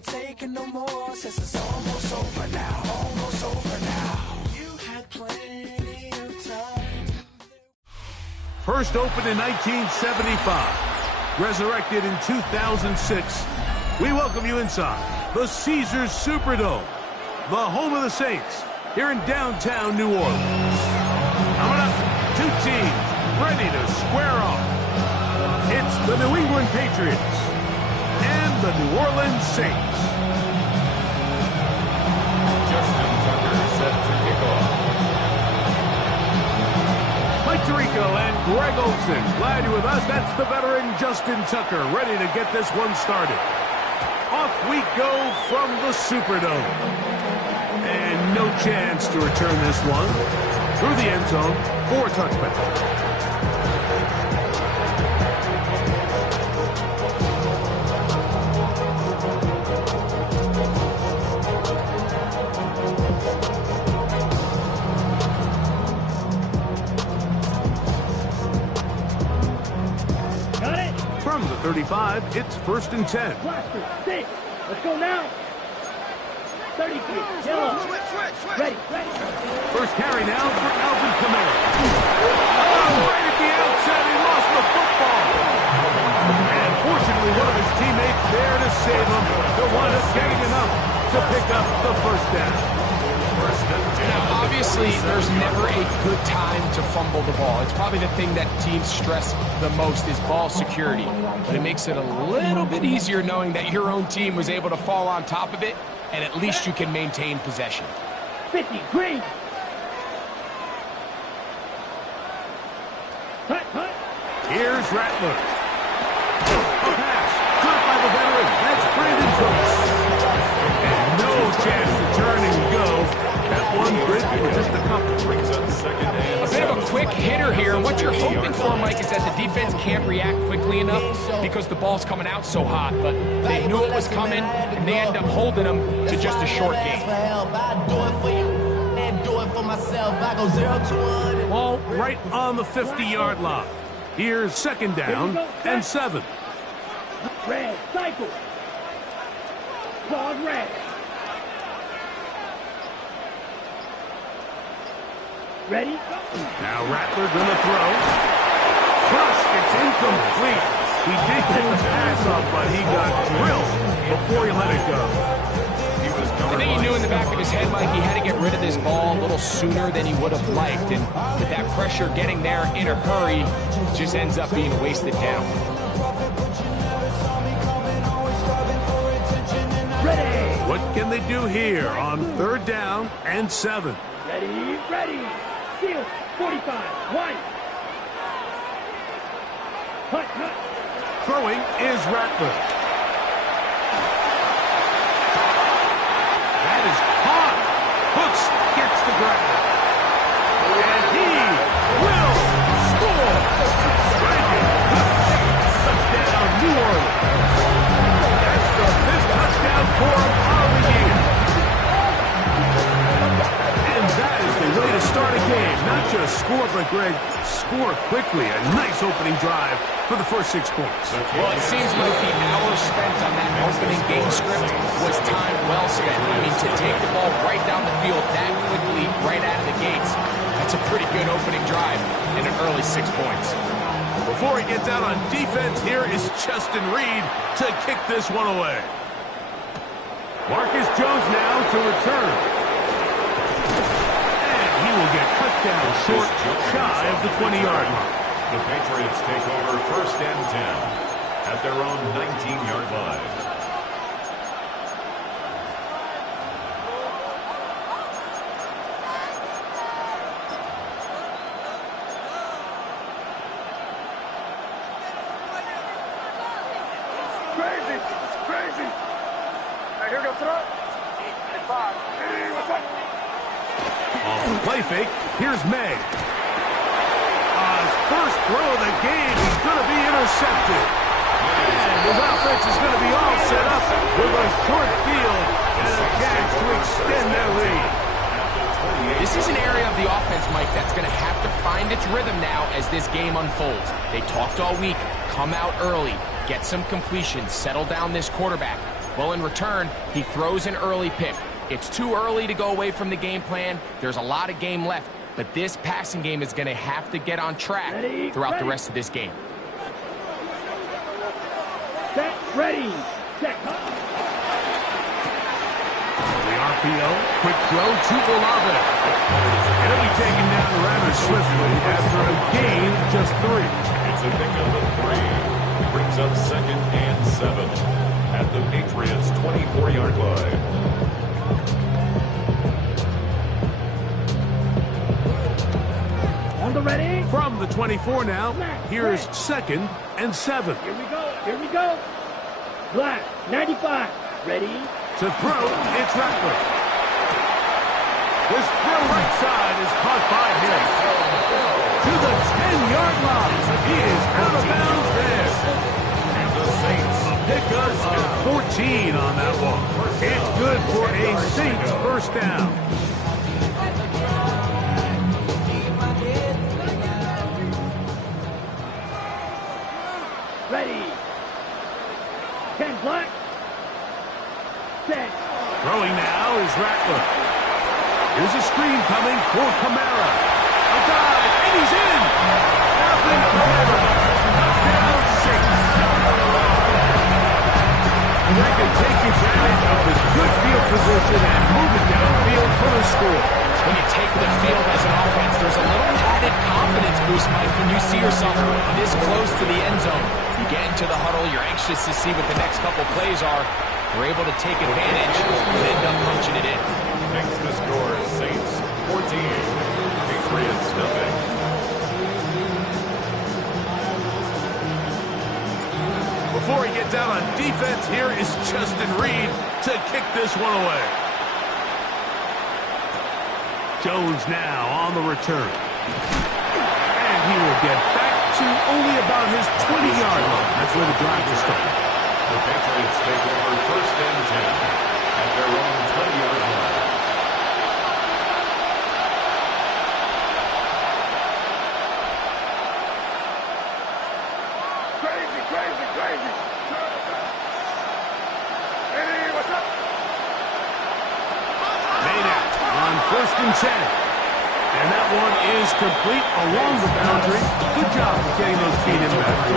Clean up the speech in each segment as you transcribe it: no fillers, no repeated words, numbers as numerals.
gonna take it no more, since it's almost over now, almost over now. You had plenty of time. First opened in 1975, resurrected in 2006. We welcome you inside the Caesars Superdome, the home of the Saints, here in downtown New Orleans. Coming up, two teams ready to square off. It's the New England Patriots and the New Orleans Saints. Justin Tucker set to kick off. Mike Tirico and Greg Olson, glad you're with us. That's the veteran Justin Tucker, ready to get this one started. Off we go from the Superdome. And no chance to return this one through the end zone for a touchback. Got it. From the 35, it's 1st and 10. Blaster, 6. Let's go now. 30 feet. Yellow. Switch. Ready. First carry now for Alvin Kamara. Oh, right at the outset, he lost the football. And fortunately, one of his teammates there to save him. He'll wind up getting enough to pick up the first down. Now, obviously, there's never a good time to fumble the ball. It's probably the thing that teams stress the most is ball security. But it makes it a little bit easier knowing that your own team was able to fall on top of it, and at least you can maintain possession. 50, green. Cut. Here's Rattler. A pass, caught by the veteran. That's Brandon Brooks. And no chance to turn and go. That one bridge for just a couple. Brings up second and A bit of a quick hitter here. And what you're hoping for, Mike, is that the defense can't react quickly enough because the ball's coming out so hot. But they knew it was coming, and they end up holding them to just a short game. Ball right on the 50-yard line. Here's 2nd down and 7. Red, cycle. Ball red. Ready? Now Rattler gonna throw. Thrust, it's incomplete. He did get the pass up, but he got drilled before he let it go. I think he knew in the back of his head, Mike, he had to get rid of this ball a little sooner than he would have liked. And with that pressure getting there in a hurry, just ends up being wasted down. Ready. What can they do here on 3rd down and 7? Ready. Steal. 45. 1. Cut. Throwing is Rattler. That is caught. Hooks gets the grab. And he will score. Brandon Cooks. Touchdown, New Orleans. That's the 5th touchdown for him on the year. And that is the way to start a game. Not just score, but Greg, score quickly. A nice opening drive for the first 6 points. Well, it seems like the hour spent on that opening game script was time well spent. I mean, to take the ball right down the field that quickly, right out of the gates, that's a pretty good opening drive and an early 6 points. Before he gets out on defense, here is Justin Reed to kick this one away. Marcus Jones now to return. And he will get cut down short, shy of the 20-yard line. The Patriots take over 1st and 10 at their own 19-yard line. Crazy. Right here, go throw. 5. Off the play fake, here's May. First throw of the game is going to be intercepted. And his offense is going to be all set up with a short field and a chance to extend their lead. This is an area of the offense, Mike, that's going to have to find its rhythm now as this game unfolds. They talked all week, come out early, get some completions, settle down this quarterback. Well, in return, he throws an early pick. It's too early to go away from the game plan. There's a lot of game left, but this passing game is going to have to get on track throughout the rest of this game. Set, ready, set. The RPO, quick throw to Olave. It'll be taken down rather swiftly after a gain of just 3. It's a pickup of 3. Brings up 2nd and 7 at the Patriots' 24-yard line. On the ready. From the 24 now, here's 2nd and 7. Here we go, here we go. Black, 95, ready. To throw, it's Rattler. This throw right side is caught by him. To the 10-yard line. He is out of bounds there. And the Saints Pickup of 14 on that one. It's good for a Saints first down. Ready. 10 black. Set. Throwing now is Rattler. Here's a screen coming for Kamara. A dive, and he's in. Alvin Kamara. Touchdown, Saints. And they can take advantage of the good field position and move it downfield for the score. When you take the field as an offense, there's a little added confidence boost, Mike, when you see yourself this close to the end zone. You get into the huddle, you're anxious to see what the next couple plays are. You're able to take advantage and end up punching it in. makes the score Saints 14, Patriots nothing. Before he gets out on defense, here is Justin Reed to kick this one away. Jones now on the return. And he will get back to only about his 20-yard line. That's where the drive will start. The Patriots take over 1st and 10 at their own 20-yard line. Crazy. Hey, what's up? Made out on 1st and 10. And that one is complete along the boundary. Good job of getting those feet in back.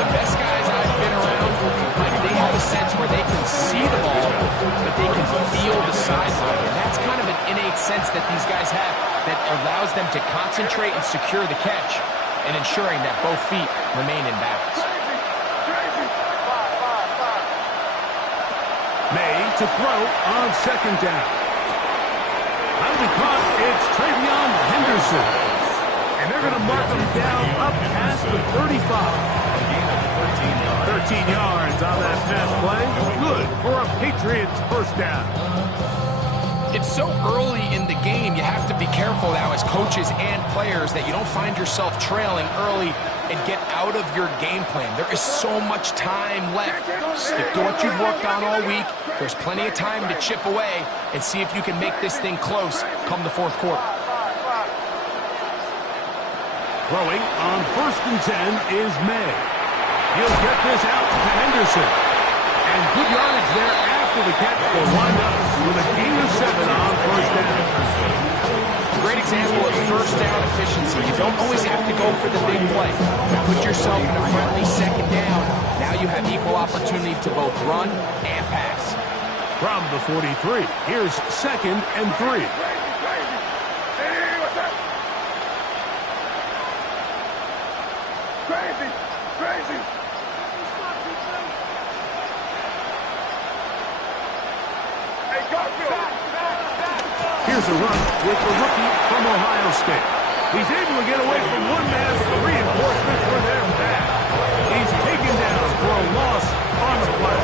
The best guys I've been around, like, they have a sense where they can see the ball, but they can feel the sideline. And that's kind of an innate sense that these guys have that allows them to concentrate and secure the catch and ensuring that both feet remain in bounds. May to throw on 2nd down. That'll be caught. It's Travion Henderson. And they're going to mark him down up past the 35. 13 yards on that pass play. Good for a Patriots first down. It's so early in the game, you have to be careful now as coaches and players that you don't find yourself trailing early and get out of your game plan. There is so much time left. Stick to what you've worked on all week. There's plenty of time to chip away and see if you can make this thing close come the 4th quarter. Throwing on 1st and 10 is May. He'll get this out to Henderson. And good yardage there after the catch. They'll wind up with a gain of 7 on 1st down. Great example of first down efficiency. You don't always have to go for the big play. Put yourself in a friendly 2nd down. Now you have equal opportunity to both run and pass. From the 43, here's 2nd and 3. Hey, what's up? Crazy. Hey, Garfield. Here's a run with the rookie from Ohio State. He's able to get away from one man, but the reinforcements were there back. He's taken down for a loss on the play.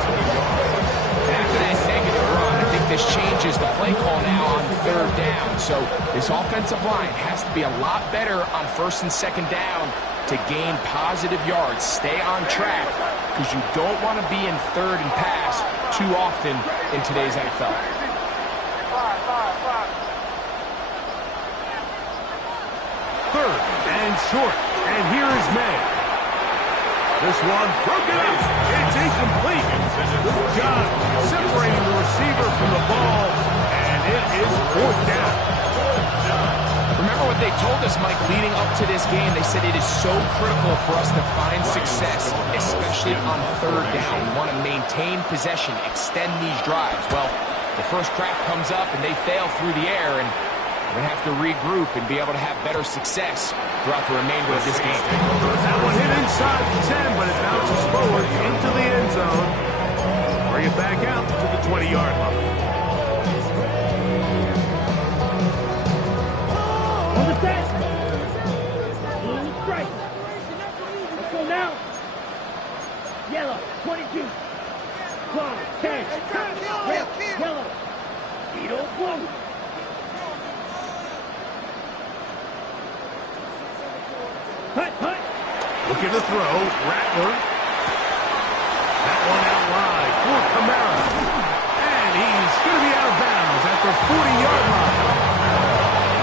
After that negative run, I think this changes the play call now on 3rd down. So this offensive line has to be a lot better on 1st and 2nd down to gain positive yards. Stay on track because you don't want to be in 3rd and pass too often in today's NFL. Third and short, and here is May. This one broken up. It's incomplete. Good job separating the receiver from the ball, and it is fourth down. Remember what they told us, Mike, leading up to this game. They said it is so critical for us to find success, especially on third down. We want to maintain possession, extend these drives. Well, the first crack comes up and they fail through the air, and we're going to have to regroup and be able to have better success throughout the remainder of this game. That one hit inside the 10, but it bounces forward into the end zone. Bring it back out to the 20-yard line. On the set. Blue strike. Let's go now. Yellow, 22. Blue, 10. Red, yellow. Beetle, blue. Hut, hut. Looking to throw. Rattler. That one out wide for Kamara. And he's going to be out of bounds at the 40-yard line.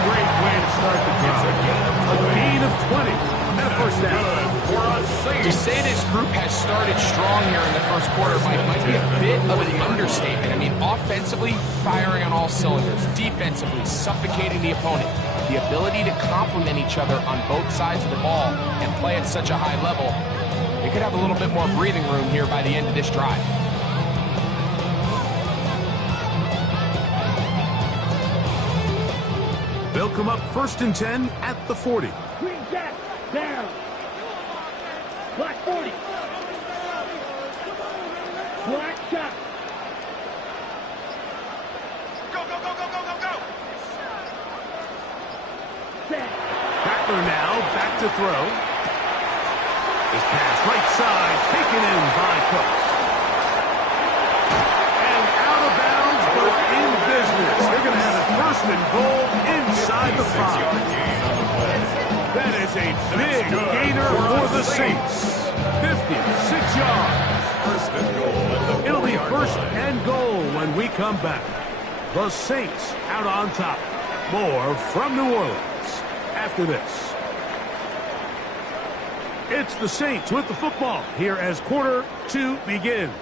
Great way to start the drive. A gain of 20 and a first down. To say this group has started strong here in the first quarter might be a bit of an understatement. I mean, offensively, firing on all cylinders. Defensively, suffocating the opponent. The ability to complement each other on both sides of the ball and play at such a high level, they could have a little bit more breathing room here by the end of this drive. They'll come up 1st and 10 at the 40. Green jack, down. Black 40. Black shot. Go, go, go, go, go, go, go! Set. Rattler now back to throw. This pass right side taken in by Cooks. And out of bounds, but in business. They're going to have a 1st and goal inside the 5. That is a big gainer for the Saints. 56 yards. It'll be 1st and goal when we come back. The Saints out on top. More from New Orleans after this. It's the Saints with the football here as quarter 2 begins.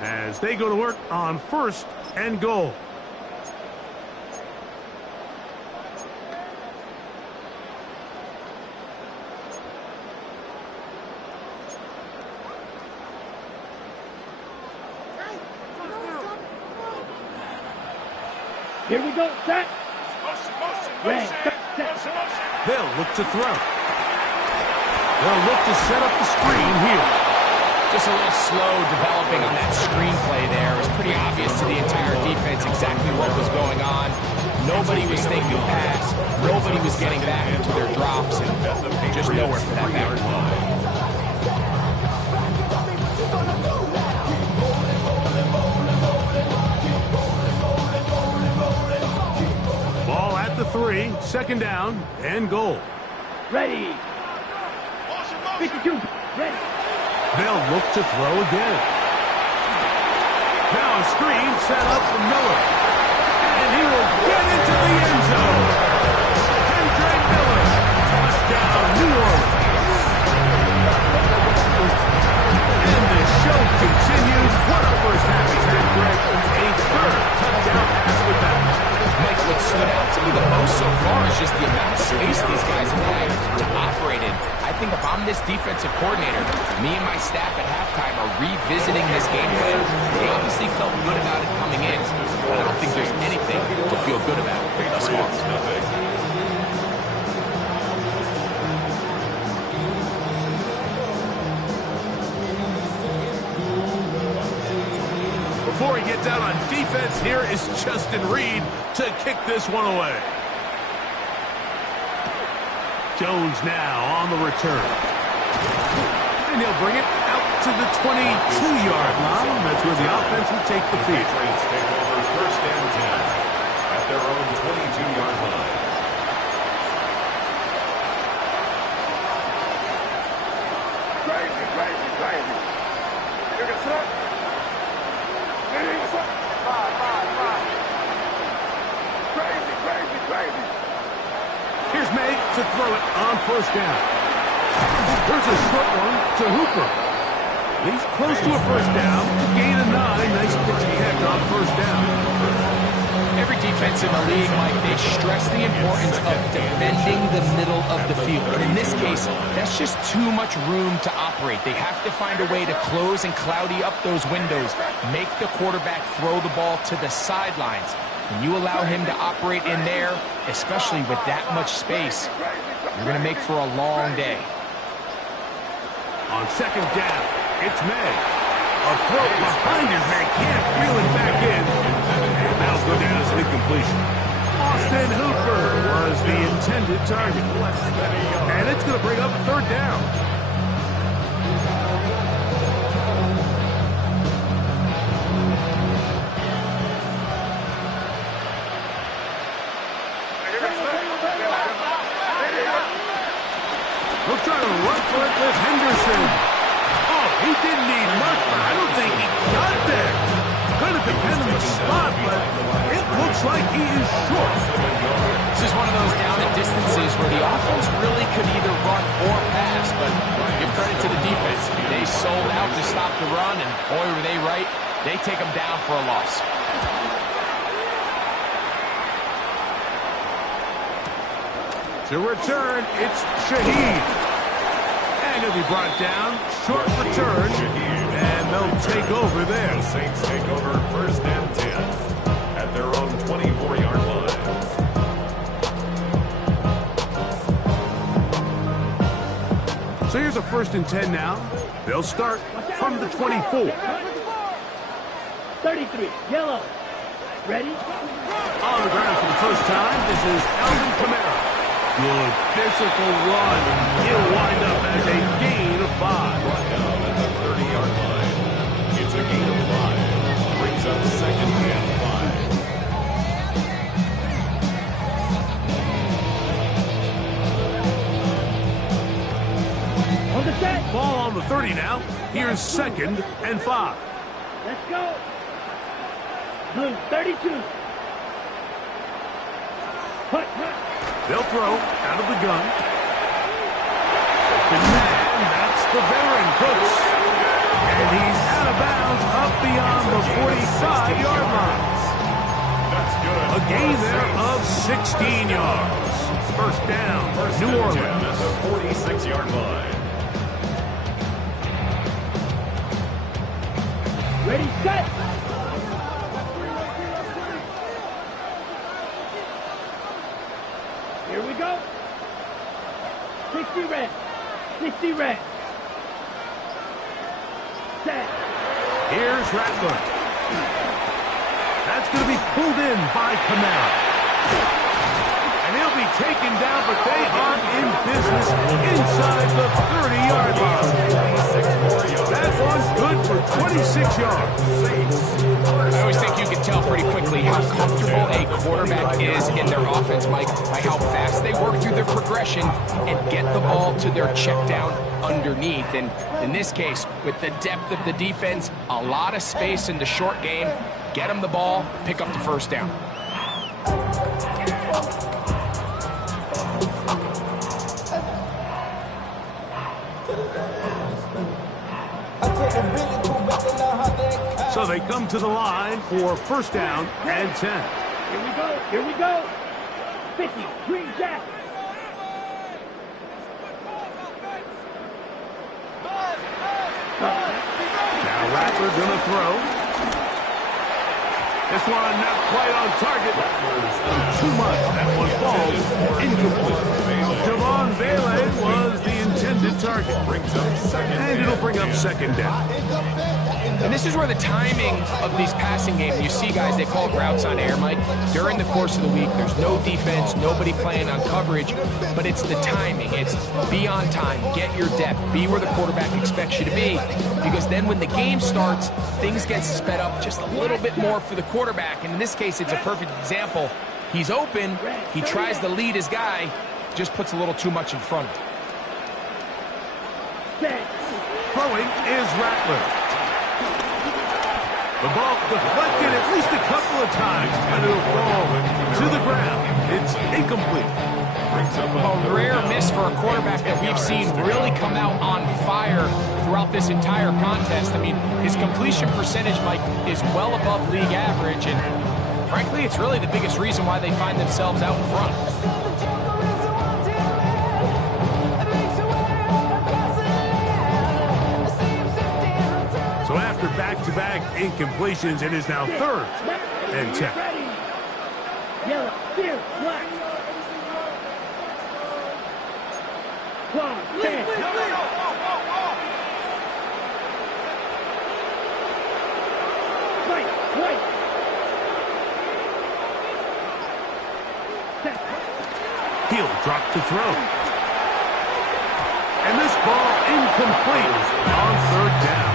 As they go to work on 1st and goal. Here we go, set. Red, set. They'll look to throw. They'll look to set up the screen here. Just a little slow developing on that screenplay there. It was pretty obvious to the entire defense exactly what was going on. Nobody was thinking pass. Nobody was getting back into their drops, and just nowhere for that back line. Ball at the 3, 2nd down and goal. Ready. 52. Ready. They'll look to throw again. Now a screen set up for Miller. And he will get into the end zone. Andre Miller. Touchdown, New Orleans. And the show continues. What a first half he's had, Greg. A 3rd touchdown pass with that. Mike, what stood out to me the most so far is just the amount of space these guys have had to operate in. I think if I'm this defensive coordinator, me and my staff at halftime are revisiting this game plan. They obviously felt good about it coming in, but I don't think there's anything to feel good about thus far. Before he gets out on defense, here is Justin Reed to kick this one away. Jones now on the return. And he'll bring it out to the 22-yard line. That's where the offense will take the field. Patriots take over 1st and 10 at their own 22-yard line. Crazy, crazy, crazy. You can stop. Hey, what's up? Five. Crazy, crazy, crazy. Here's May to throw it on 1st down. There's a short one to Hooper. He's close to a first down. Gain of 9. Nice pitch and catch on first down. Every defense in the league, Mike, they stress the importance of defending the middle of the field. And in this case, that's just too much room to operate. They have to find a way to close and cloudy up those windows, make the quarterback throw the ball to the sidelines. When you allow him to operate in there, especially with that much space, you're going to make for a long day. On second down, it's May. A throw behind his man, can't reel it back in. And that'll go down as an incompletion. Austin Hooper was the intended target. And it's going to bring up a third down. We'll try to run for it with Henderson. Oh, he didn't need much, but I don't think he got there. Going to depend on the spot, but it looks like he is short. This is one of those down and distances where the offense really could either run or pass, but give credit to the defense. They sold out to stop the run, and boy, were they right. They take them down for a loss. To return, it's Shaheed. And he'll be brought down. Short return. And they'll take over there. The Saints take over first and 10 at their own 24-yard line. So here's a first and 10 now. They'll start from the 24. 33, yellow. Ready? On the ground for the first time, this is Alvin Kamara. Good physical run. He'll wind up as a gain of 5. Brought down at the 30-yard line. It's a gain of 5. Brings up second and 5. On the set. Ball on the 30 now. Here's second and 5. Let's go. Blue, 32. Hut. They'll throw out of the gun. And that's the veteran Brooks. And he's out of bounds up beyond the 45-yard line. That's good. A gain there of 16 yards. First down, New Orleans. At the 46-yard line. Ready, set. Here we go. 60 red. 60 red. Set. Here's Rattler. That's going to be pulled in by Kamara. And he'll be taken down, but they are in business inside the 30-yard line. That one's good for 26 yards. I always think you can tell pretty quickly how comfortable a quarterback is in their offense, Mike, by how fast they work through their progression and get the ball to their check down underneath. And in this case, with the depth of the defense, a lot of space in the short game, get them the ball, pick up the first down. So they come to the line for first down and 10. Here we go. Here we go. 50, green jacket. Now Rattler gonna throw. This one not quite on target. Too much. That one falls incomplete. Javon Bailey was the intended target. And it'll bring up second down. And this is where the timing of these passing games, you see guys, they call it routes on air, Mike. During the course of the week, there's no defense, nobody playing on coverage, but it's the timing. It's be on time, get your depth, be where the quarterback expects you to be, because then when the game starts, things get sped up just a little bit more for the quarterback. And in this case, it's a perfect example. He's open, he tries to lead his guy, just puts a little too much in front of him. Throwing is Rattler. The ball deflected at least a couple of times, and it'll fall to the ground. It's incomplete. A rare miss for a quarterback that we've seen really come out on fire throughout this entire contest. I mean, his completion percentage, Mike, is well above league average, and frankly, it's really the biggest reason why they find themselves out in front. So after back-to-back incompletions, it is now 3rd and 10. Yellow, clear, black. One, 10. White, white. He'll drop to throw. And this ball incomplete on 3rd down.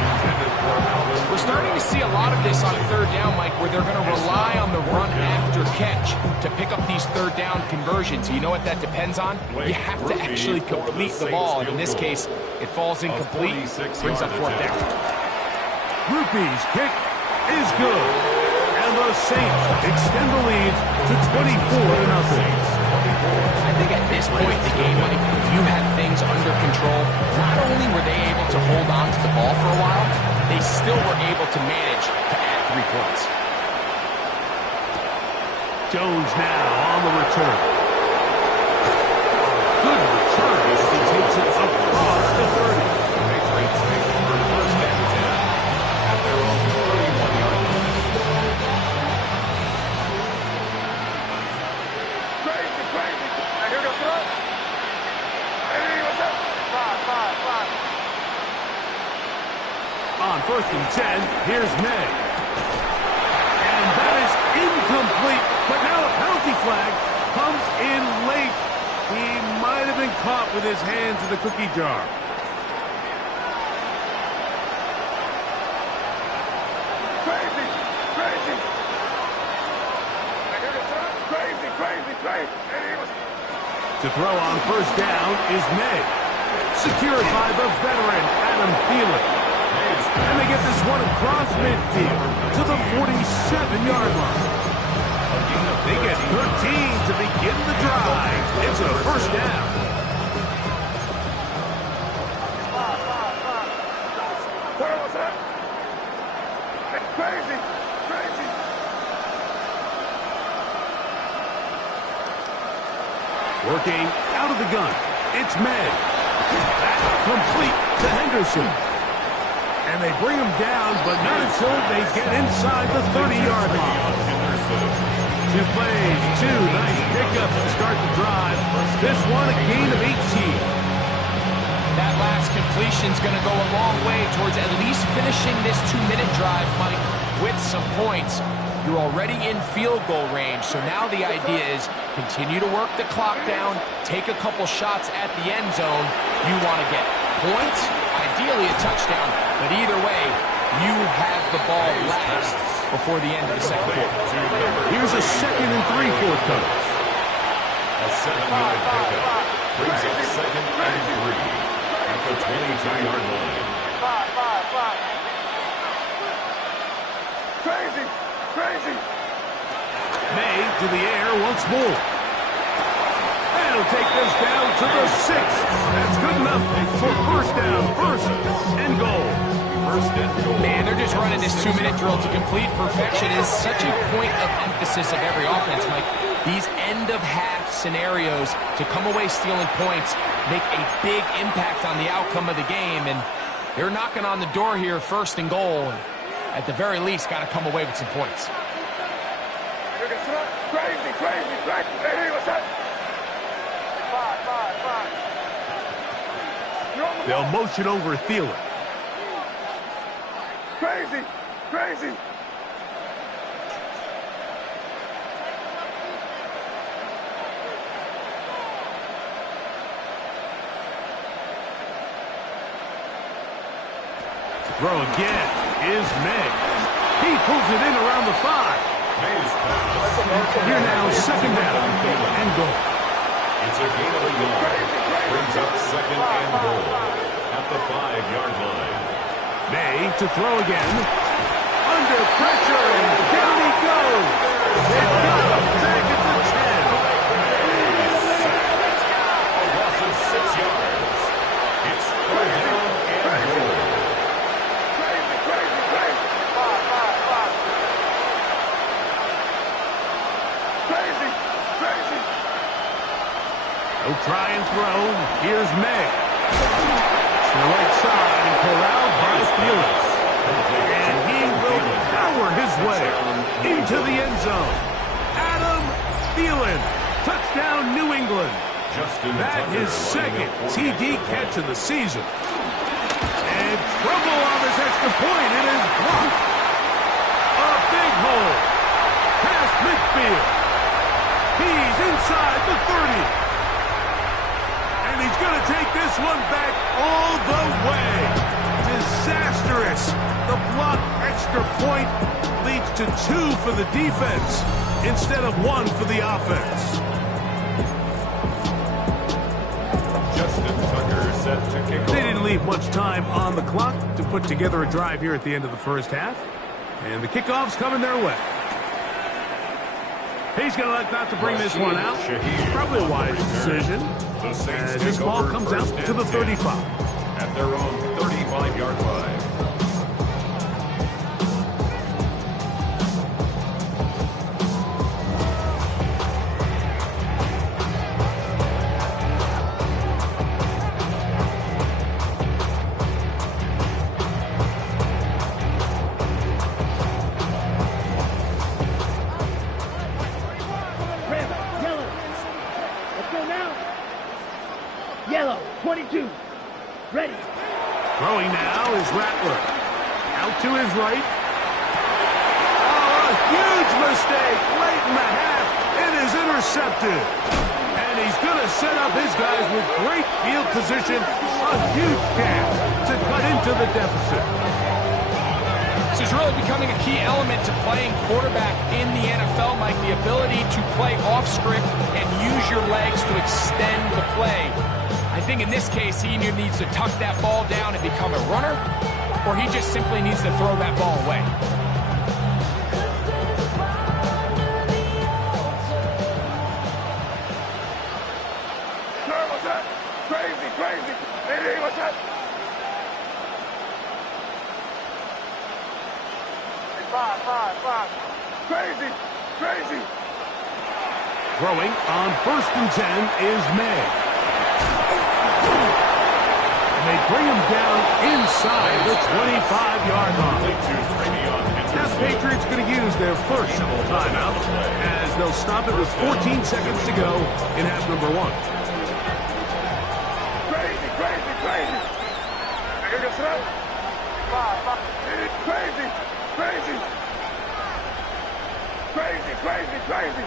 We're starting to see a lot of this on 3rd down, Mike, where they're going to rely on the run after catch to pick up these 3rd down conversions. You know what that depends on? You have to actually complete the ball. And in this case, it falls incomplete, brings up 4th down. Rupee's kick is good. And the Saints extend the lead to 24-0. I think at this point in the game, Mike, if you have things under control, not only were they able to hold on to the ball for a while, they still were able to manage to add 3 points. Jones now on the return. Good return as he takes it across the 30. Patriots take over 1st and 10 at their own 31-yard line. Crazy, crazy. Now here goes throw. Hey, what's up? Five. On 1st and 10, here's May. And that is incomplete, but now a penalty flag comes in late. He might have been caught with his hands in the cookie jar. Crazy. Now here goes throw. Crazy. Hey, what's up? To throw on 1st down is May. Secured by the veteran, Adam Thielen. And they get this one across midfield to the 47-yard line. They get 13 to begin the drive. It's a 1st down. What's up? Crazy. Working out of the gun. It's May. That's complete to Henderson. And they bring him down, but not until they get inside the 30-yard line. 2 plays, 2 nice pickups to start the drive. This one a gain of 18. That last completion's going to go a long way towards at least finishing this 2-minute drive, Mike, with some points. You're already in field goal range, so now the idea is continue to work the clock down, take a couple shots at the end zone. You want to get points, ideally a touchdown, but either way, you have the ball last before the end of the 2nd quarter. Here's a 2nd and 3 forthcoming. A 7-yard pickup brings up 2nd and 3 at the 22-yard line. Five. Crazy. May to the air once more. And he'll take this down to the 6. That's good enough for 1st down, 1st and goal. 1st and goal. Man, they're just running this 2-minute drill to complete perfection. It is such a point of emphasis of every offense, Mike. These end-of-half scenarios to come away stealing points make a big impact on the outcome of the game, and they're knocking on the door here, 1st and goal. At the very least, got to come away with some points. Crazy. Hey, what's up? Five. They'll motion over Thielen. Crazy. Throw again is May. He pulls it in around the 5. Here now, 2nd down and goal. It's a gain of a yard. Brings up 2nd and goal at the 5-yard line. May to throw again. Under pressure, and down he goes. They've got him back at the 10. A loss of 6 yards. It's 3rd down and goal. He'll try and throw. Here's May. To the right side and corralled by Felix. And he will power his way into the end zone. Adam Thielen. Touchdown, New England. That his second TD catch of the season. And trouble on this extra point. It is blocked. A big hole. Past midfield. He's inside the 30. And he's going to take this one back all the way. Disastrous. The blocked extra point leads to 2 for the defense instead of 1 for the offense. They didn't leave much time on the clock to put together a drive here at the end of the first half. And the kickoff's coming their way. He's going to elect not to bring this one out. Probably a wise decision. As this ball comes out to the 35. At their own 35-yard line. Yellow, 22. Ready. Throwing now is Rattler. Out to his right. Oh, a huge mistake late in the half. It is intercepted. And he's going to set up his guys with great field position. A huge chance to cut into the deficit. This is really becoming a key element to playing quarterback in the NFL, Mike. The ability to play off script and use your legs to extend the play. I think in this case, he either needs to tuck that ball down and become a runner, or he just simply needs to throw that ball away. Sir, what's that? Crazy, crazy. Hey, what's that? Five. Crazy, crazy. Throwing on 1st and 10 is May. And they bring him down inside the 25-yard line. Now the Patriots going to use their first timeout as they'll stop it with 14 seconds to go in half number 1. Crazy. Here goes it. Five. Crazy.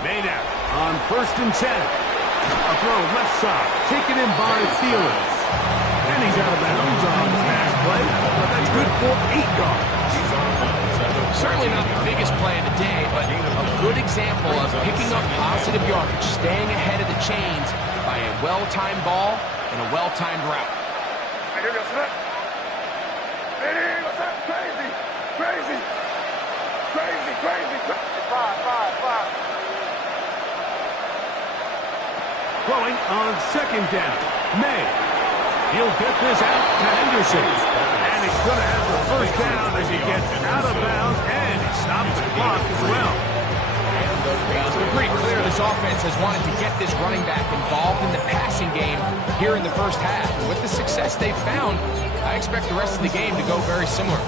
Maynard on 1st and 10. A throw left side, taken in by Thielen. And he's out of bounds on the pass play, but that's good for 8 yards. Certainly not the biggest play of the day, but a good example of picking up positive yardage, staying ahead of the chains by a well-timed ball and a well-timed route. Here goes it. Hey, what's that? Crazy. Five. Throwing on 2nd down. May. He'll get this out to Henderson. And he's going to have the first down as he gets out of bounds, and he stops the clock as well. It's been pretty clear this offense has wanted to get this running back involved in the passing game here in the first half. And with the success they've found, I expect the rest of the game to go very similar.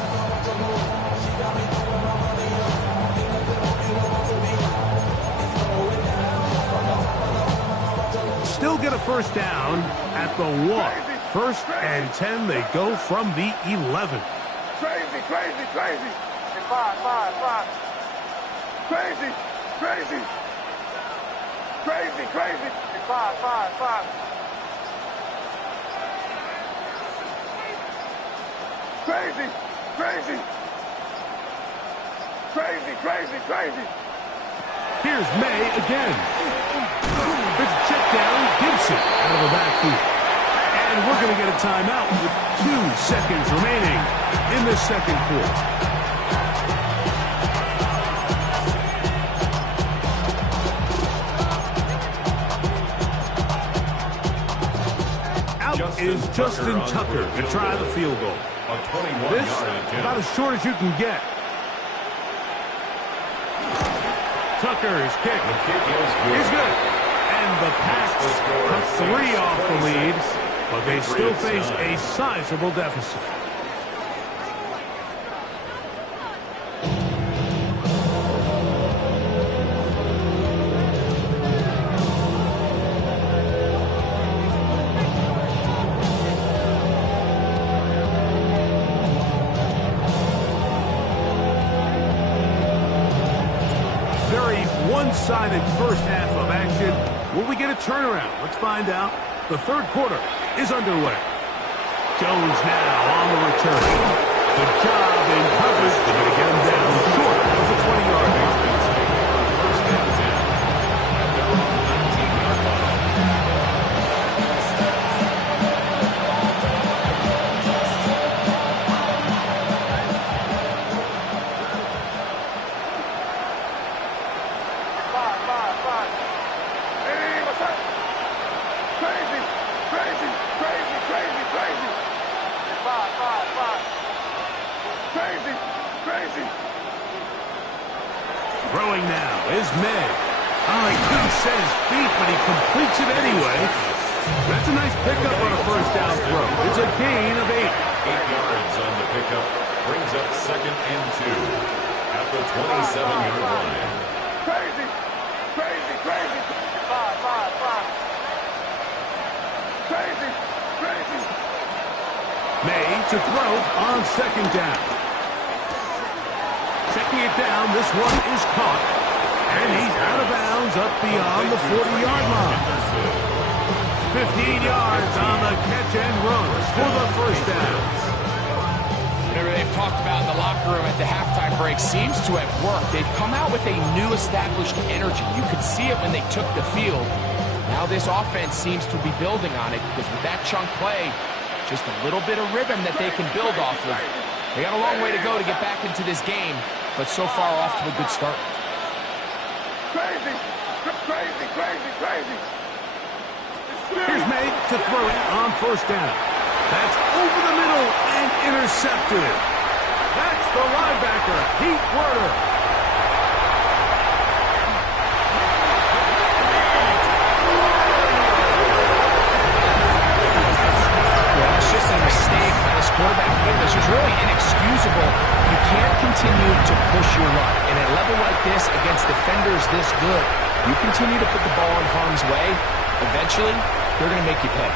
Still get a first down at the 1. 1st and 10, they go from the 11. Crazy. Five. Crazy. Five. Crazy. Here's May again. It's a check down, Gibson out of the backfield. And we're going to get a timeout with 2 seconds remaining in the second quarter. Out is Justin Tucker to try the field goal. This about as short as you can get. Tucker's kick is good. And And the Pats cut 3 off the lead, but they still face a sizable deficit. One-sided first half of action. Will we get a turnaround? Let's find out. The third quarter is underway. Jones now on the return. Good job in coverage. They're going to get him down short of the 20-yard line. First and 10 at their own 19-yard line. Throwing now is May. Oh, he couldn't set his feet, but he completes it anyway. That's a nice pickup on a first down throw. It's a gain of 8. 8 yards on the pickup. Brings up second and 2 at the 27-yard line. Crazy. May to throw on second down. Checking it down, this one is caught. And he's out of bounds up beyond the 40-yard line. 15 yards on the catch and run for the first down. Whatever they've talked about in the locker room at the halftime break seems to have worked. They've come out with a new established energy. You could see it when they took the field. Now this offense seems to be building on it because with that chunk play, just a little bit of rhythm that they can build off of. They got a long way to go to get back into this game, but so far off to a good start. Crazy. Here's May to throw it on first down. That's over the middle and intercepted. That's the linebacker, Pete Werner. It's just a mistake by this quarterback. This is really inexcusable. You can't continue to push your run. And at a level like this, against defenders this good, you continue to put the ball in harm's way, eventually, they're going to make you pay.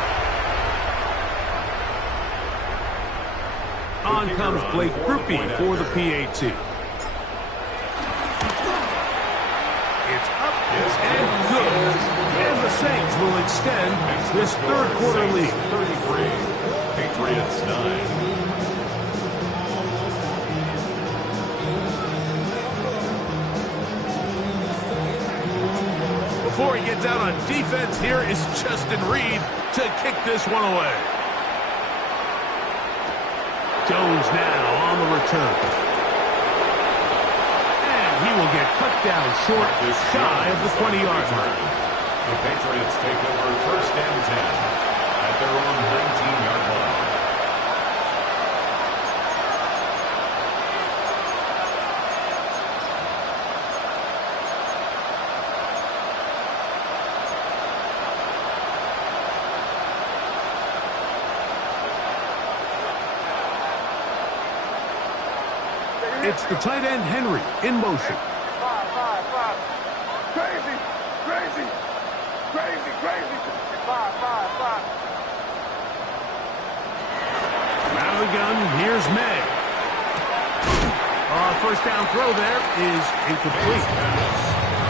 On comes Blake Grupe for the PAT. It's up and good. And the Saints will extend this third quarter lead. 33. Patriots 9. Before he gets out on defense, here is Justin Reed to kick this one away. Jones now on the return. And he will get cut down short, shy of the 20-yard line. The Patriots take over first and 10 at their own 19-yard line. It's the tight end, Henry, in motion. Out of the gun, here's May. First down throw there is incomplete.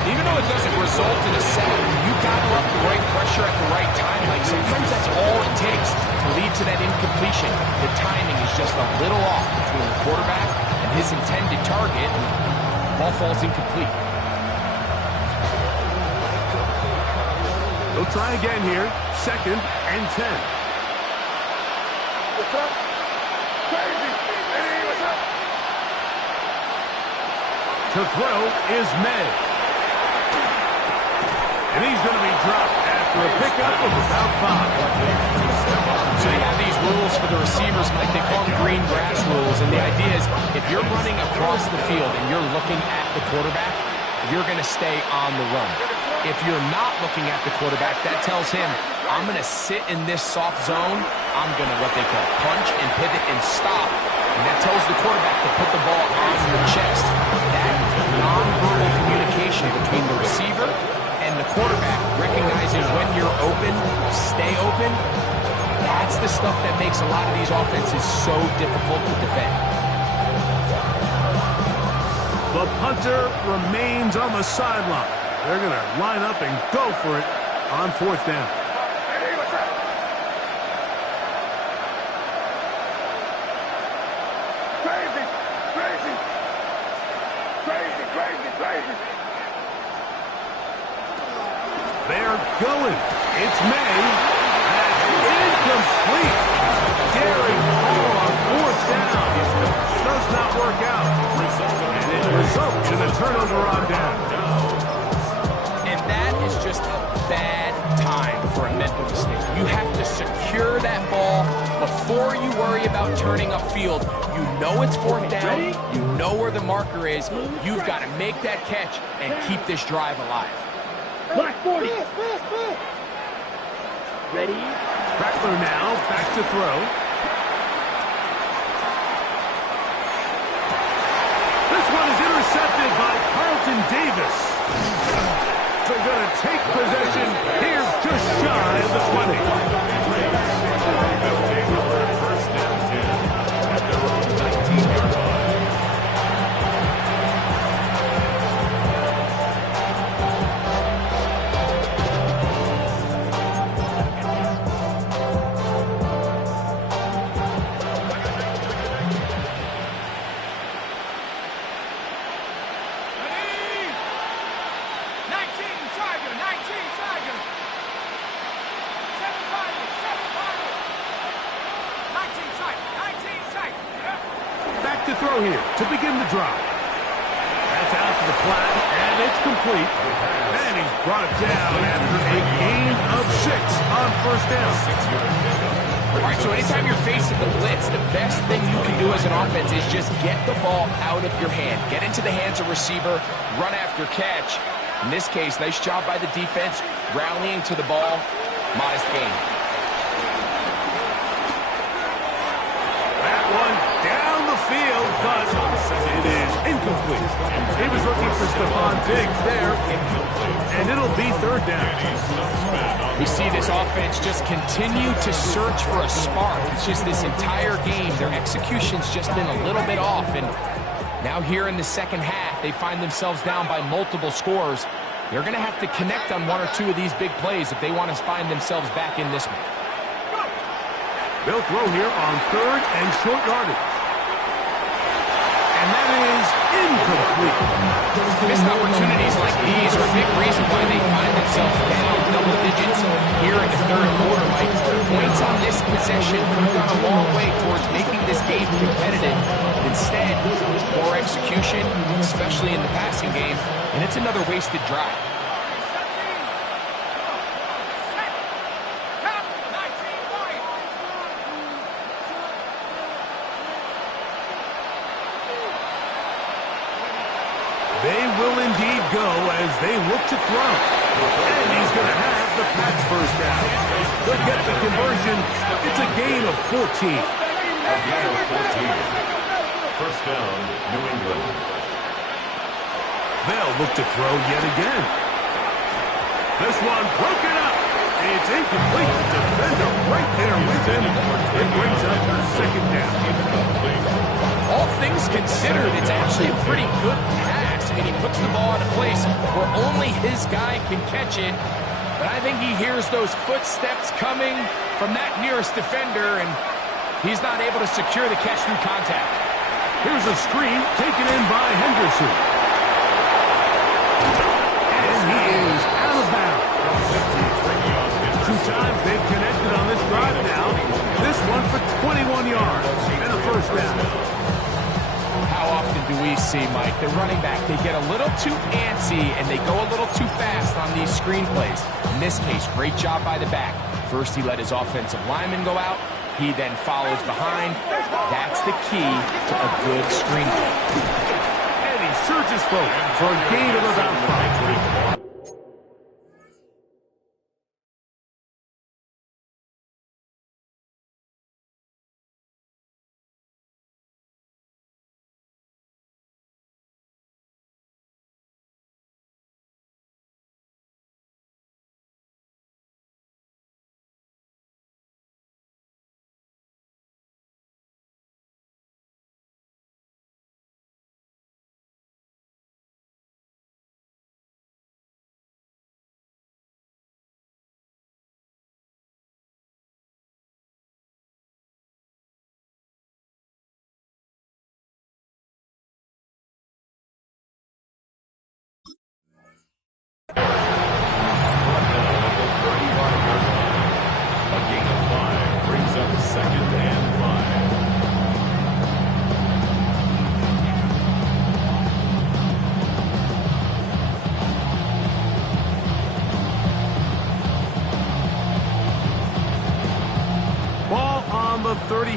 Even though it doesn't result in a sack, you gather up the right pressure at the right time. Like sometimes that's all it takes to lead to that incompletion. The timing is just a little off between the quarterback and his intended target, and the ball falls incomplete. They'll try again here. Second and 10. What's up? Crazy. Hey, what's up? To throw is May. And he's going to be dropped after a pickup of about 5. So you have these rules for the receivers, Mike. They call them green grass rules. And the idea is if you're running across the field and you're looking at the quarterback, you're going to stay on the run. If you're not looking at the quarterback, that tells him, I'm going to sit in this soft zone. I'm going to what they call punch and pivot and stop. And that tells the quarterback to put the ball on your chest. That nonverbal communication between the receiver and the quarterback, recognizing when you're open, stay open, that's the stuff that makes a lot of these offenses so difficult to defend. The punter remains on the sideline. They're going to line up and go for it on fourth down. Crazy, crazy, crazy, crazy, crazy. They're going. It's May. That's incomplete. Daring ball on fourth down. Does not work out. And it results in a turnover on down. And that is just a bad time for a mental mistake. You have to secure that ball before you worry about turning upfield. You know it's fourth down. You know where the marker is. You've got to make that catch and keep this drive alive. Black 40. Ready? Rattler now back to throw. This one is intercepted by Carlton Davis. They're going to take possession here just shy of the 20. They'll take over first down 10 at their own 19-yard line. Back to throw here to begin the drive. That's out to the flat, and it's complete. And he's brought down after a gain of 6 on first down. All right, so anytime you're facing the blitz, the best thing you can do as an offense is just get the ball out of your hand. Get into the hands of receiver, run after catch. In this case, nice job by the defense, rallying to the ball, modest gain. That one down the field, but it is incomplete. He was looking for Stephon Diggs there, and it'll be third down. We see this offense just continue to search for a spark. It's just this entire game, their execution's just been a little bit off, and now here in the second half, they find themselves down by multiple scores. They're going to have to connect on one or two of these big plays if they want to find themselves back in this one. They'll throw here on third and short yardage. And that is incomplete. Missed opportunities like these are a big reason why they find themselves down double digits here in the third quarter. Like, points on this possession could have gone a long way towards making this game competitive. Instead, poor execution, especially in the passing game, and it's another wasted drive. They will indeed go as they look to throw. And he's going to have the Pats first down. They'll get the conversion. It's a gain of 14. A gain of 14. First down, New England. They'll look to throw yet again. This one broken up. It's incomplete. Defender right there with him. It brings up second down. All things considered, it's actually a pretty good pass. I mean, he puts the ball in a place where only his guy can catch it. But I think he hears those footsteps coming from that nearest defender, and he's not able to secure the catch through contact. Here's a screen taken in by Henderson. And he is out of bounds. 2 times they've connected on this drive now. This one for 21 yards and a first down. How often do we see, Mike, the running back, they get a little too antsy and they go a little too fast on these screen plays. In this case, great job by the back. First, he let his offensive lineman go out. He then follows behind. That's the key to a good screen play. And he surges forward for a gain of about 5.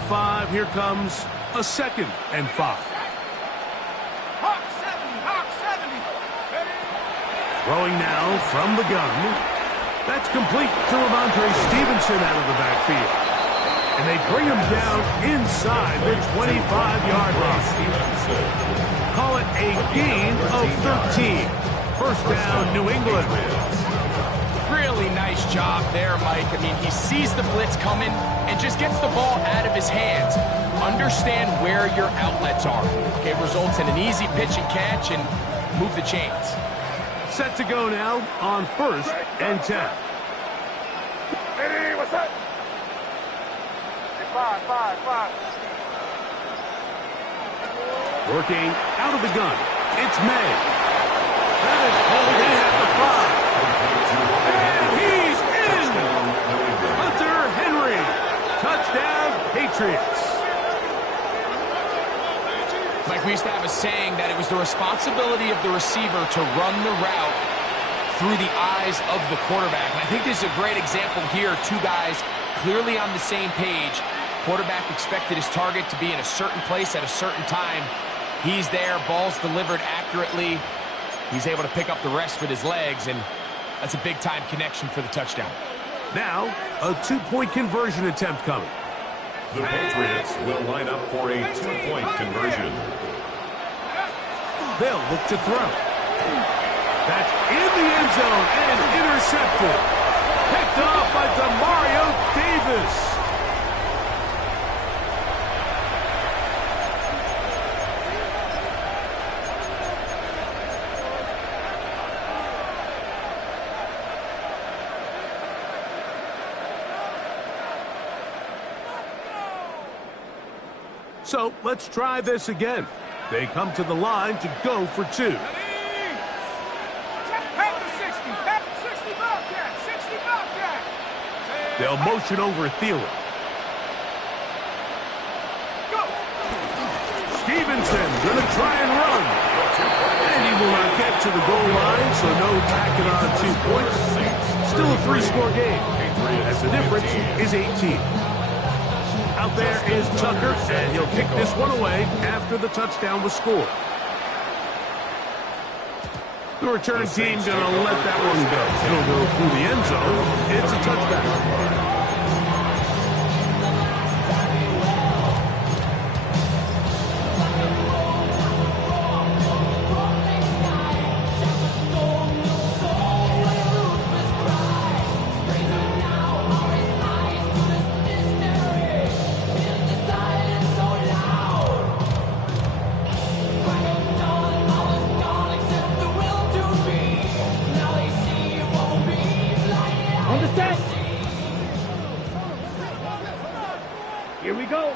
25. Here comes a 2nd and 5. Hawk 70, Hawk 70. Throwing now from the gun. That's complete to Ramondre Stevenson out of the backfield. And they bring him down inside the 25-yard line. Call it a gain of 13. First down, New England. Really nice job there, Mike. I mean, he sees the blitz coming and just gets the ball out of his hands. Understand where your outlets are. It results in an easy pitch and catch and move the chains. Set to go now on 1st and 10. Hey, what's up? Five. Working out of the gun. It's May. That is pulled in at the 5. And he's in! Hunter Henry. Touchdown, Patriots. Mike, we used to have a saying that it was the responsibility of the receiver to run the route through the eyes of the quarterback. And I think this is a great example here. Two guys clearly on the same page. Quarterback expected his target to be in a certain place at a certain time. He's there, ball's delivered accurately. He's able to pick up the rest with his legs, and that's a big-time connection for the touchdown. Now, a 2-point conversion attempt coming. The Patriots will line up for a 2-point conversion. They'll look to throw. That's in the end zone and intercepted. Picked off by Demario Davis. So let's try this again. They come to the line to go for 2. They'll motion over Thielen. Stevenson gonna try and run. And he will not get to the goal line, so no tacking on 2 points. Still a 3-score game, as the difference is 18. Out there is Tucker, and he'll kick this one away after the touchdown was scored. The returning team going to let that one go. It'll go through the end zone. It's a touchback.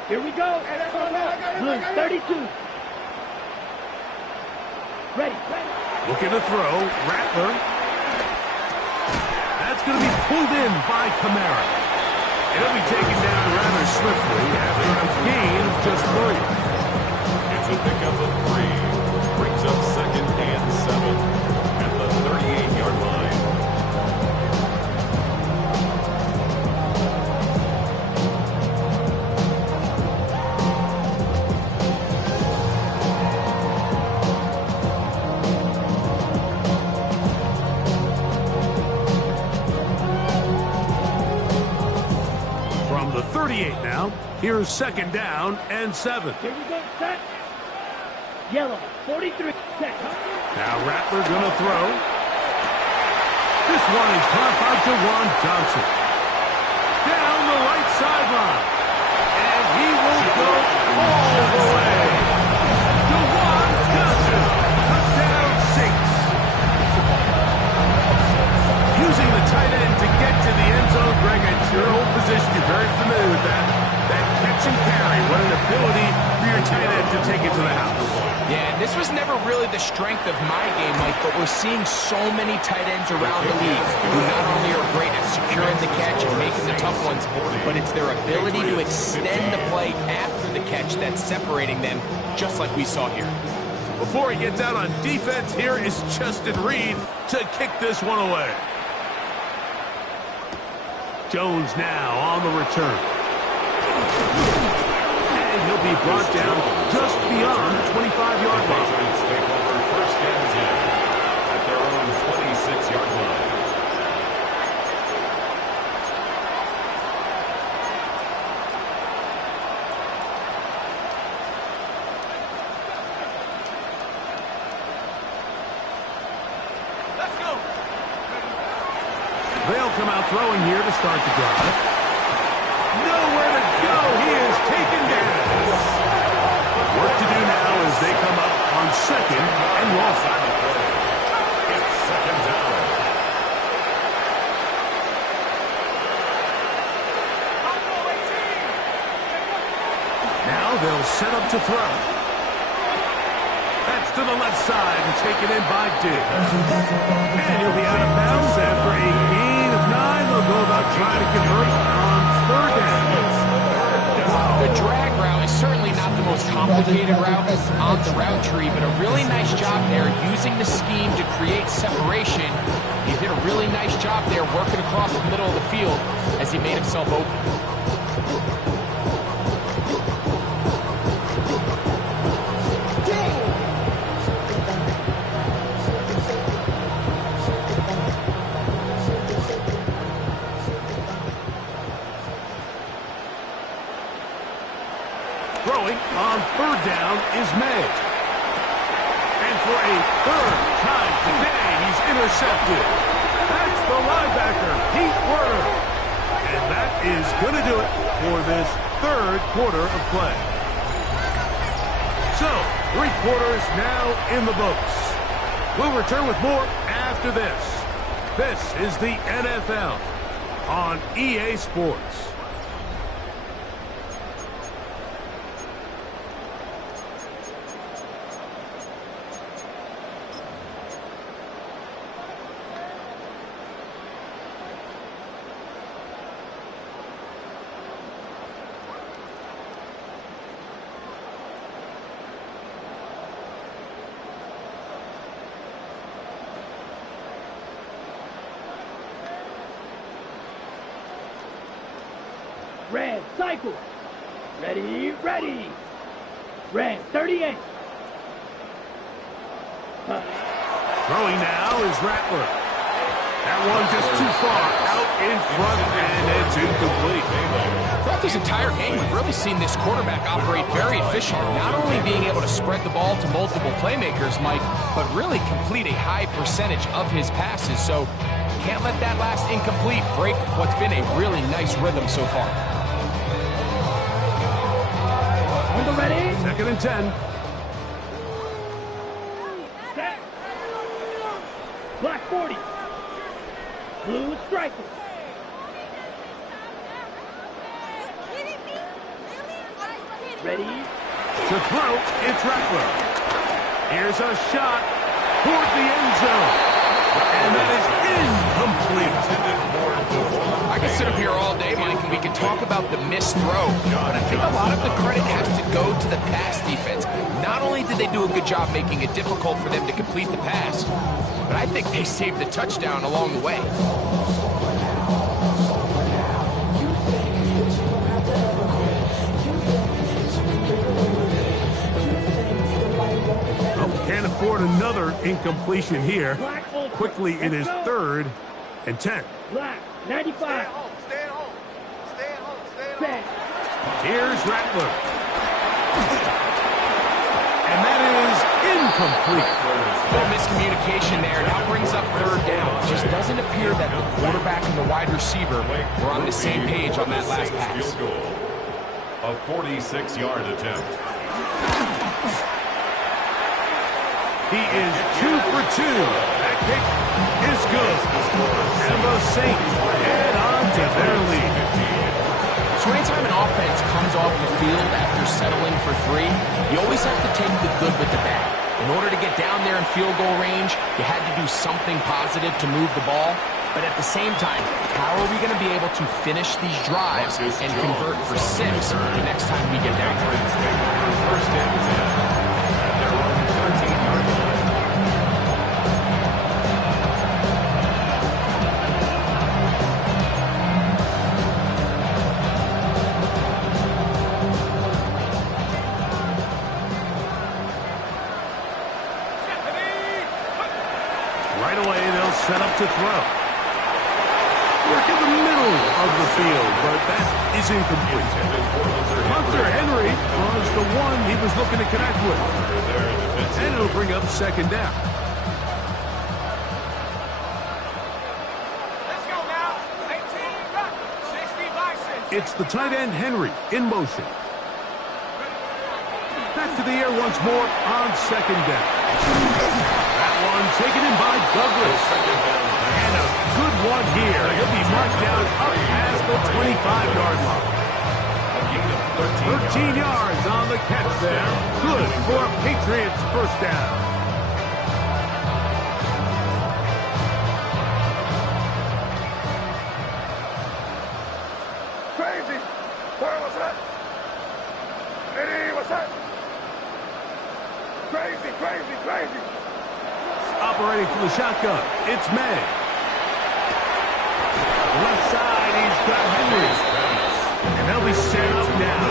Here we go. Blue, 32. Ready. Looking to throw. Rattler. That's going to be pulled in by Kamara. It'll be taken down rather swiftly after a gain of just 3. It's a pickup of 3. Brings up 2nd and 7 at the 38-yard line. From the 38 now, here's 2nd down and 7. Here we go, set. Yellow, 43, set. Now Rattler gonna throw. This one is caught by DeJuan Johnson. Down the right sideline. And he will go all the way. DeJuan Johnson, touchdown 6. Using the tight end to get to the end zone, Greg, it's your old position. You're very familiar with that. That catch and carry. What an ability for your tight end to take it to the house. Yeah, this was never really the strength of my game, Mike, but we're seeing so many tight ends around the league who not only are great at securing the catch and making the tough ones, but it's their ability to extend the play after the catch that's separating them, just like we saw here. Before he gets out on defense, here is Justin Reed to kick this one away. Jones now on the return. and he'll be brought down just beyond the 25-yard line. Patriots take over first and 10 at their own 26-yard line. They'll come out throwing here to start the drive. Nowhere to go. He is taken down. Work to do now as they come up on second and long. It's second down. Now they'll set up to throw. That's to the left side and taken in by Diggs. And he'll be out of bounds after a gain of 9. They'll go about trying to convert on third down. The drag route is certainly not the most complicated route on the route tree, but a really nice job there using the scheme to create separation. He did a really nice job there working across the middle of the field as he made himself open. Throwing on third down is May. And for a third time today, he's intercepted. That's the linebacker, Pete Werner. And that is going to do it for this third quarter of play. So, 3 quarters now in the books. We'll return with more after this. This is the NFL on EA Sports. Red, cycle. Ready, ready. Red, 38. Throwing now is Rattler. That one just too far out in front, and it's incomplete. Throughout this entire game, we've really seen this quarterback operate very efficiently, not only being able to spread the ball to multiple playmakers, Mike, but really complete a high percentage of his passes. So can't let that last incomplete break what's been a really nice rhythm so far. Ready? Second and 10. Set. Black 40. Blue striker. Ready? To throw, it's Rattler. Here's a shot toward the end zone. And that is incomplete. I can sit up here all day, Mike, and we can talk about the missed throw, but I think a lot of the credit has to go to the pass defense. Not only did they do a good job making it difficult for them to complete the pass, but I think they saved the touchdown along the way. Well, can't afford another incompletion here. Quickly, it is third and 10. Black, 95. Stay at home, stay at home. Stay at home, stay at home. Set. Here's Rattler. And that is incomplete. A little miscommunication there. Now brings up third down. It just doesn't appear that the quarterback and the wide receiver were on the same page on that last pass. A 46-yard attempt. He is 2 for 2. That kick is good. And the Saints head on to their lead. So anytime an offense comes off the field after settling for 3, you always have to take the good with the bad. In order to get down there in field goal range, you had to do something positive to move the ball. But at the same time, how are we going to be able to finish these drives and convert for 6 the next time we get down there? First and 10 at their own 13-yard line. Right away, they'll set up to throw. Work in the middle of the field, but that is incomplete. Hunter Henry was the one he was looking to connect with. And it'll bring up second down. Let's go now. 18, 60 license. It's the tight end Henry in motion. Back to the air once more on second down. That one taken in by Douglas. And a good one here. He'll be marked down up past the 25-yard line. 13 yards on the catch there. Good for a Patriots first down. Crazy. Where was that? Eddie, what's that? Crazy, crazy, crazy. Operating from the shotgun, it's May. Left side, he's got Henry. And they'll be set up now.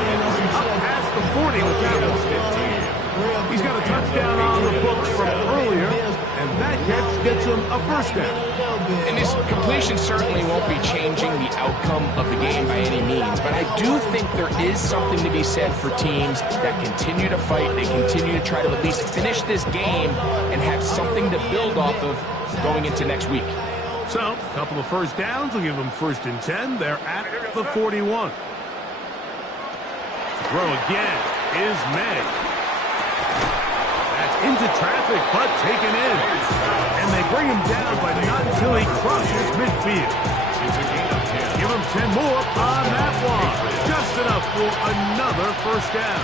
Up past the 40 with that one. He's got a touchdown on the books from earlier, and that catch gets him a first down. And this completion certainly won't be changing the outcome of the game by any means, but I do think there is something to be said for teams that continue to fight, they continue to try to at least finish this game and have something to build off of going into next week. So, a couple of first downs will give them first and 10. They're at the 41. Throw again is May. That's into traffic, but taken in. And they bring him down, but not until he crosses midfield. Give him 10 more on that one. Just enough for another first down.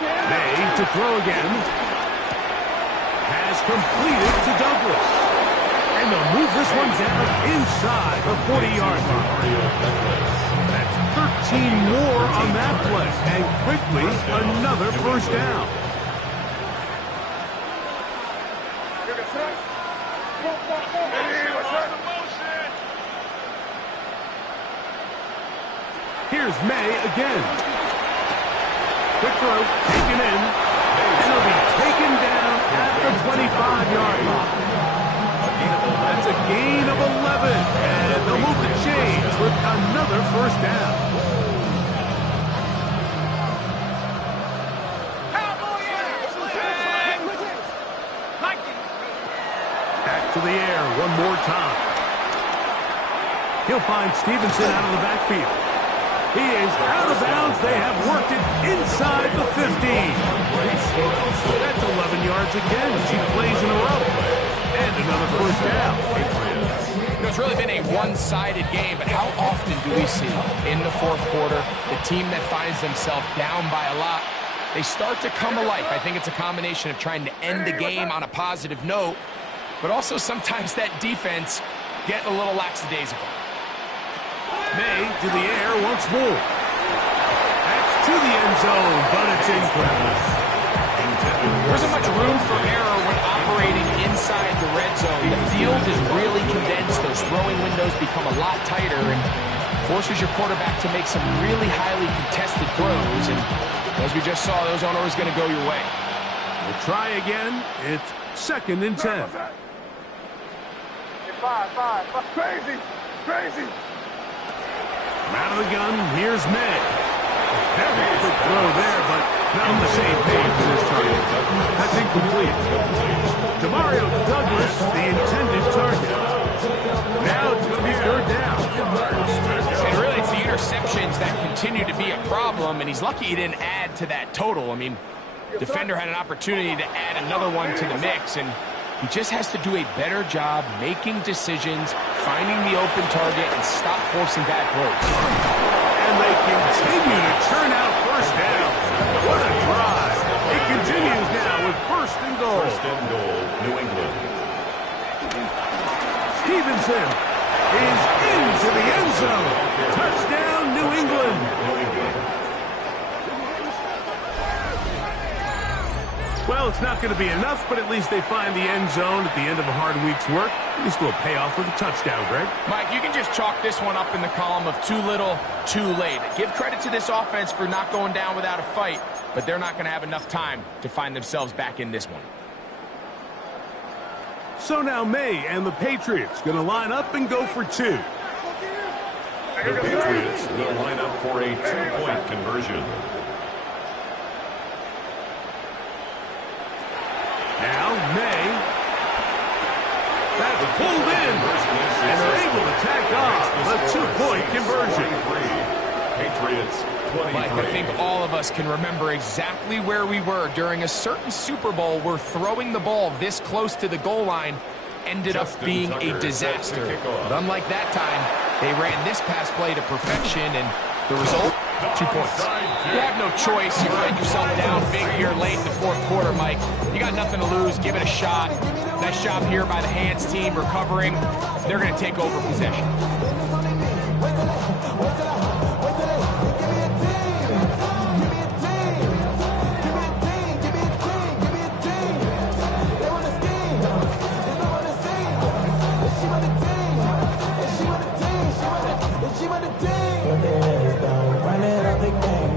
May to throw again. Has completed to Douglas. And they'll move this one down inside the 40-yard line. That's 13 more on that play. And quickly, another first down. Here's May again. Quick throw, taken in, and it'll be taken down at the 25-yard line. That's a gain of 11, and they'll move the chains with another first down. Back to the air one more time. He'll find Stevenson out of the backfield. He is out of bounds. They have worked it inside the 15. That's 11 yards again. 2 plays in a row. And another first down. You know, it's really been a one-sided game, but how often do we see in the fourth quarter the team that finds themselves down by a lot, they start to come alive. I think it's a combination of trying to end the game on a positive note, but also sometimes that defense getting a little lackadaisical. May to the air once more. That's to the end zone, but it's incomplete. There isn't much room for error when operating inside the red zone. The field is really condensed. Those throwing windows become a lot tighter and forces your quarterback to make some really highly contested throws. And as we just saw, those aren't always going to go your way. We'll try again. It's second and 10. Five. Crazy, crazy. Out of the gun, here's May. Very good throw there, but not on the same page as this target. That's incomplete. Demario Douglas, the intended target. Now it's going to be third down. And really, it's the interceptions that continue to be a problem, and he's lucky he didn't add to that total. I mean, defender had an opportunity to add another one to the mix, and he just has to do a better job making decisions, finding the open target, and stop forcing bad throws. And they continue to turn out first down. What a drive. It continues now with first and goal. First and goal, New England. Stevenson is into the end zone. Touchdown, New England. Well, Well, it's not going to be enough, but at least they find the end zone at the end of a hard week's work. At least we'll pay off with a touchdown, Greg. Mike, you can just chalk this one up in the column of too little, too late. Give credit to this offense for not going down without a fight, but they're not going to have enough time to find themselves back in this one. So now May and the Patriots going to line up and go for two. The Patriots will line up for a two-point conversion. Now May. That's pulled in. And they're able to tack on the two-point conversion. Patriots 23. Mike, I think all of us can remember exactly where we were during a certain Super Bowl where throwing the ball this close to the goal line ended up being a disaster. But unlike that time, they ran this pass play to perfection, and the result, 2 points. You have no choice. You find yourself down big here late in the fourth quarter, Mike. You got nothing to lose. Give it a shot. Nice job here by the hands team recovering. They're going to take over possession.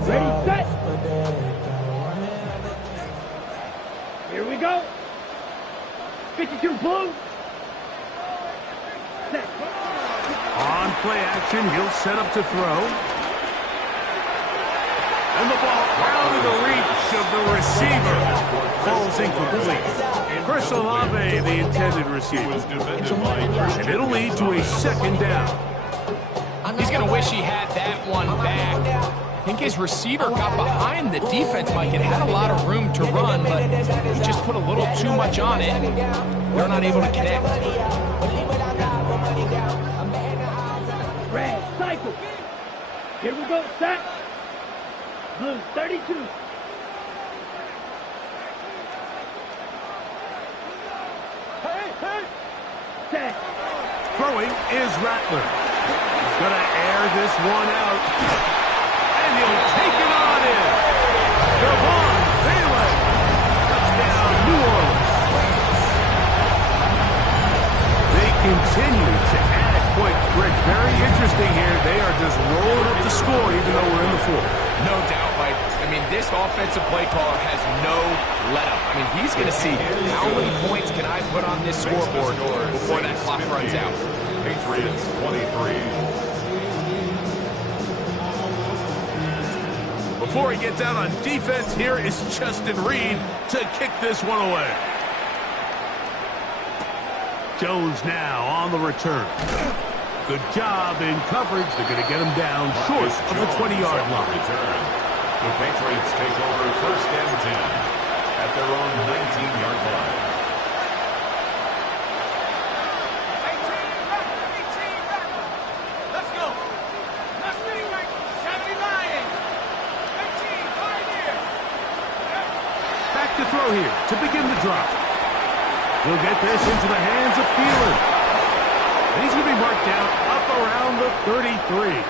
Ready, set. Here we go. 52 blue. Set. On play action, he'll set up to throw. And the ball out of the reach of the receiver. Falls incomplete. Chris Olave, the intended receiver. And it'll lead to a second down. He's going to wish he had that one back. I think his receiver got behind the defense, Mike. It had a lot of room to run, but he just put a little too much on it. They're not able to connect. Red, cycle. Here we go, set. Blue, 32. Set. Throwing is Rattler. He's going to air this one out. And he'll take it on in. Devon Bailey. Touchdown, New Orleans. They continue to add points. Greg, very interesting here. They are just rolling up the score even though we're in the fourth. No doubt, Mike. I mean, this offensive play caller has no let-up. I mean, he's going to see how many points can I put on this scoreboard before that clock runs out. Patriots 23. Before he gets out on defense, here is Justin Reed to kick this one away. Jones now on the return. Good job in coverage. They're going to get him down short of the 20-yard line. The Patriots take over first and 10 at their own 19-yard line. To throw here to begin the drive. He'll get this into the hands of Thielen. And he's going to be marked down up around the 33.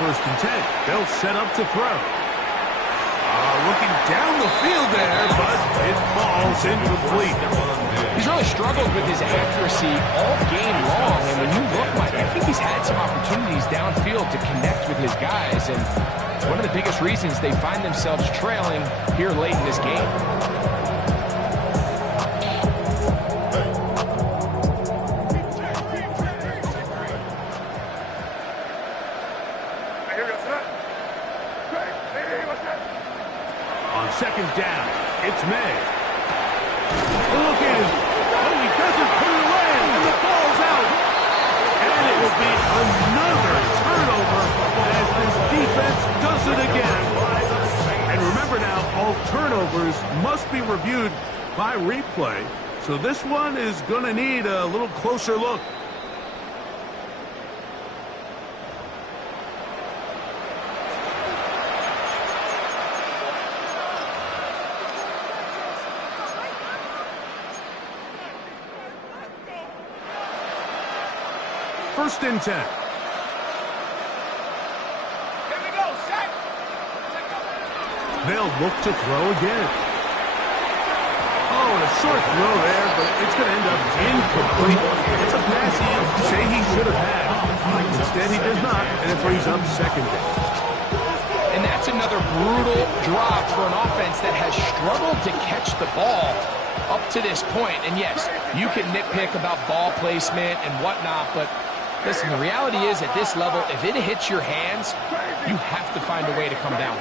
First and 10. They'll set up to throw. Looking down the field there, but it falls incomplete. He's really struggled with his accuracy all game long, and when you look, Mike, I think he's had some opportunities downfield to connect with his guys, and it's one of the biggest reasons they find themselves trailing here late in this game. Second down, it's May. Look at him. Oh, he doesn't put it away, and the ball's out. And it will be another turnover as this defense does it again. And remember now, all turnovers must be reviewed by replay. So this one is going to need a little closer look. first and 10. They'll look to throw again. Oh, a short throw there, but it's going to end up incomplete. It's a pass he used to say he should have had. Instead, he does not, and it brings up second down. And that's another brutal drop for an offense that has struggled to catch the ball up to this point. And yes, you can nitpick about ball placement and whatnot, but listen, the reality is at this level, if it hits your hands, you have to find a way to come down.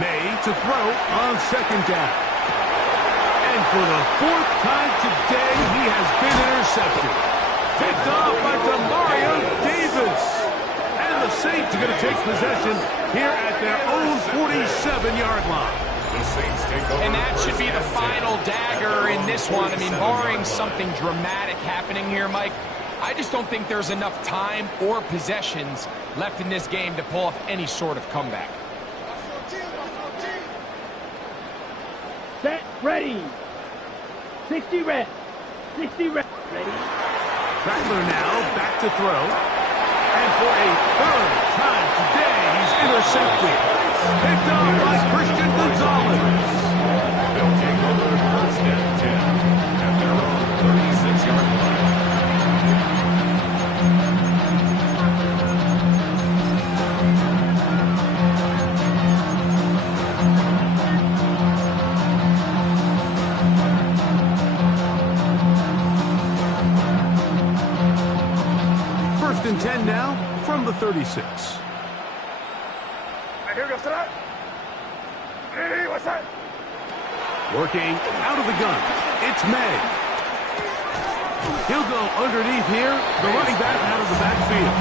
May to throw on second down. And for the fourth time today, he has been intercepted. Picked off by Demario Davis. And the Saints are going to take possession here at their own 47-yard line. And that should be the final dagger in this one. I mean, barring something dramatic happening here, Mike, I just don't think there's enough time or possessions left in this game to pull off any sort of comeback. Set, ready. 60 red. 60 red. Ready. Rattler now back to throw. And for a third time today, he's intercepted. Picked off by Christian Gonzalez. They'll take over first and 10 at their own 36-yard line. First and 10 now from the 36. Working out of the gun. It's May. He'll go underneath here. The running back out of the backfield.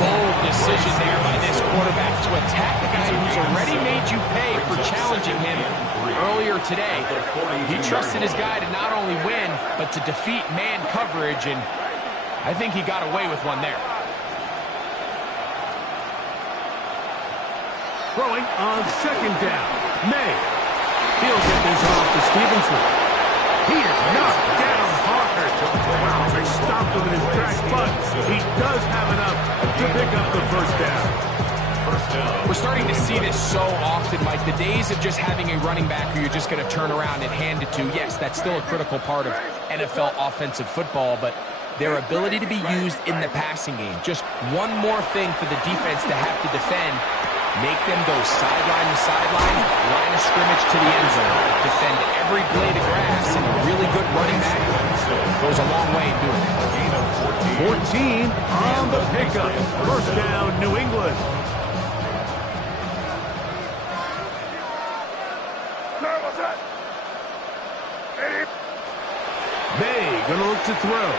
Bold decision there by this quarterback to attack the guy who's already made you pay for challenging him earlier today. He trusted his guy to not only win, but to defeat man coverage, and I think he got away with one there. Throwing on second down. May. He'll get this off to Stevenson. He is knocked down hard. Wow, they stopped him in his tracks, but he does have enough to pick up the first down. We're starting to see this so often, Mike. The days of just having a running back who you're just going to turn around and hand it to, yes, that's still a critical part of NFL offensive football, but their ability to be used in the passing game. Just one more thing for the defense to have to defend. Make them go sideline to sideline, line of scrimmage to the end zone. Defend every blade of grass, and a really good running back goes a long way in doing it. 14 on the pickup. First down, New England. May gonna look to throw.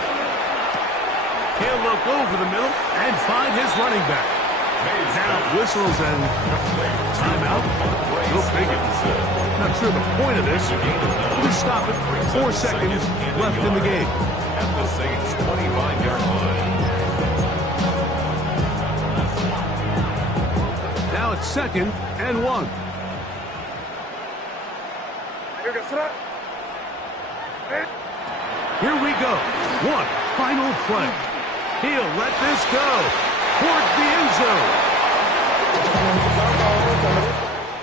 He'll look over the middle and find his running back. Now whistles and timeout. Go figure. Not sure the point of this. We'll stop it. 4 seconds left in the game. At the Saints' 25-yard line. Now it's second and 1. Here we go. One final play. He'll let this go towards the end zone.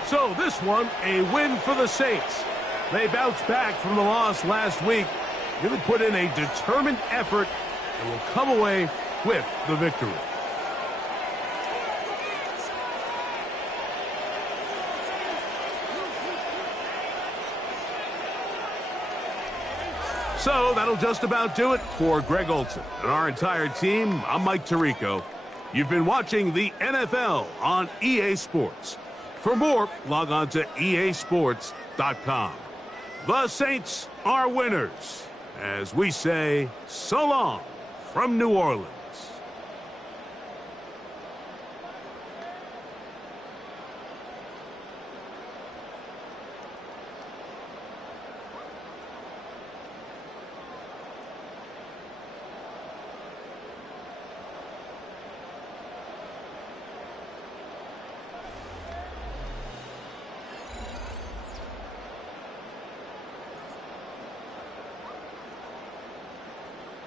So this one, a win for the Saints. They bounced back from the loss last week. Really put in a determined effort and will come away with the victory. So that'll just about do it for Greg Olson and our entire team. I'm Mike Tirico. You've been watching the NFL on EA Sports. For more, log on to easports.com. The Saints are winners, as we say so long from New Orleans.